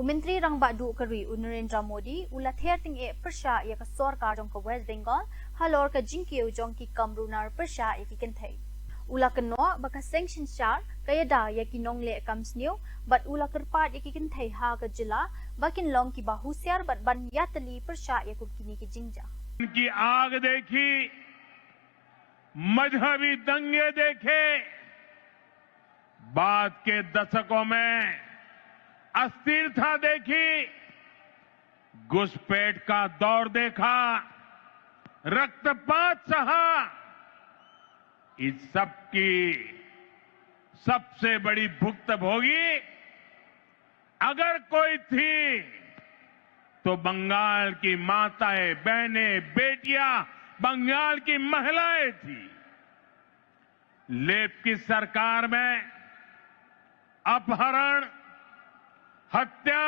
Umentri rang badu kerui Narendra Modi ula therting e persha ya ka sarkar jong ka West Bengal halor ka jingkiu jong ki kamrunar persha ya ki kenthai ula keno baka sanction shar kaya da ya ki nongle comes new but ula kerpat ya ki kenthai ha ka jila bakin long ki bahusyar but ban yatali persha ya kini ki jingja की आग देखी, मजहबी दंगे देखे, बाद के दशकों में अस्थिरता देखी, घुसपैठ का दौर देखा, रक्तपात सहा। इस सब की सबसे बड़ी भुक्तभोगी अगर कोई थी तो बंगाल की माताएं, बहनें, बेटियां, बंगाल की महिलाएं थी। लेफ्ट की सरकार में अपहरण, हत्या,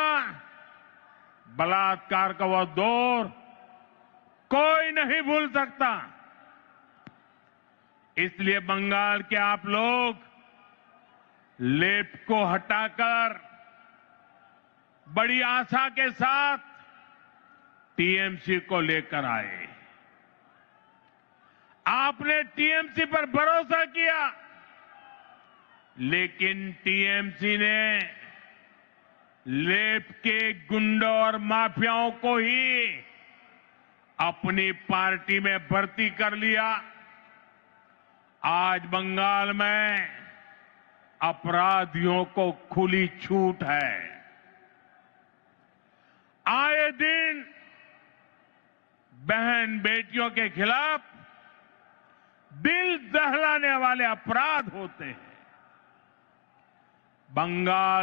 बलात्कार का वो दौर कोई नहीं भूल सकता। इसलिए बंगाल के आप लोग लेफ्ट को हटाकर बड़ी आशा के साथ टीएमसी को लेकर आए। आपने टीएमसी पर भरोसा किया, लेकिन टीएमसी ने लेफ्ट के गुंडों और माफियाओं को ही अपनी पार्टी में भर्ती कर लिया। आज बंगाल में अपराधियों को खुली छूट है। आए दिन बहन बेटियों के खिलाफ दिल दहलाने वाले अपराध होते हैं। बंगाल